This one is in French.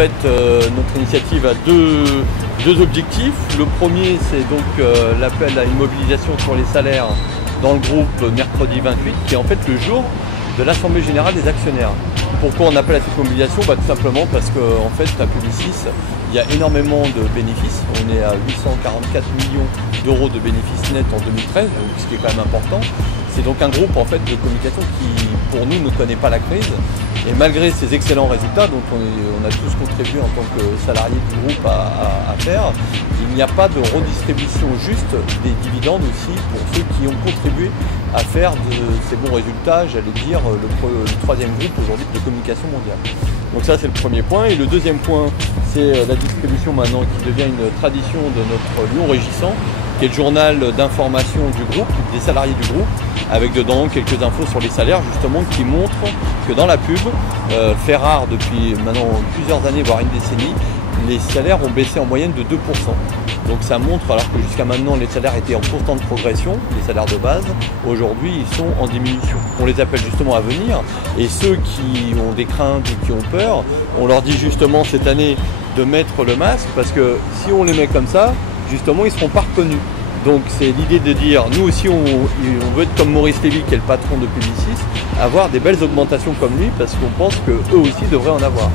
fait, notre initiative a deux objectifs. Le premier, c'est donc l'appel à une mobilisation sur les salaires dans le groupe mercredi 28, qui est en fait le jour de l'Assemblée Générale des actionnaires. Pourquoi on appelle à cette mobilisation? Tout simplement parce qu'en fait, à Publicis, il y a énormément de bénéfices. On est à 844 millions d'euros de bénéfices nets en 2013, donc ce qui est quand même important. C'est donc un groupe en fait, de communication qui, pour nous, ne connaît pas la crise. Et malgré ces excellents résultats, dont on a tous contribué en tant que salariés du groupe à faire, il n'y a pas de redistribution juste des dividendes aussi pour ceux qui ont contribué à faire de ces bons résultats, j'allais dire, le troisième groupe aujourd'hui de communication mondiale. Donc ça, c'est le premier point. Et le deuxième point, c'est la distribution maintenant qui devient une tradition de notre Lyon Régissant, qui est le journal d'information du groupe, des salariés du groupe, avec dedans quelques infos sur les salaires justement qui montrent que dans la pub, fait rare depuis maintenant plusieurs années, voire une décennie, les salaires ont baissé en moyenne de 2%. Donc ça montre, alors que jusqu'à maintenant les salaires étaient en constante progression, les salaires de base, aujourd'hui ils sont en diminution. On les appelle justement à venir, et ceux qui ont des craintes ou qui ont peur, on leur dit justement cette année de mettre le masque, parce que si on les met comme ça, justement ils ne seront pas reconnus. Donc c'est l'idée de dire, nous aussi on veut être comme Maurice Lévy qui est le patron de Publicis, avoir des belles augmentations comme lui, parce qu'on pense qu'eux aussi devraient en avoir.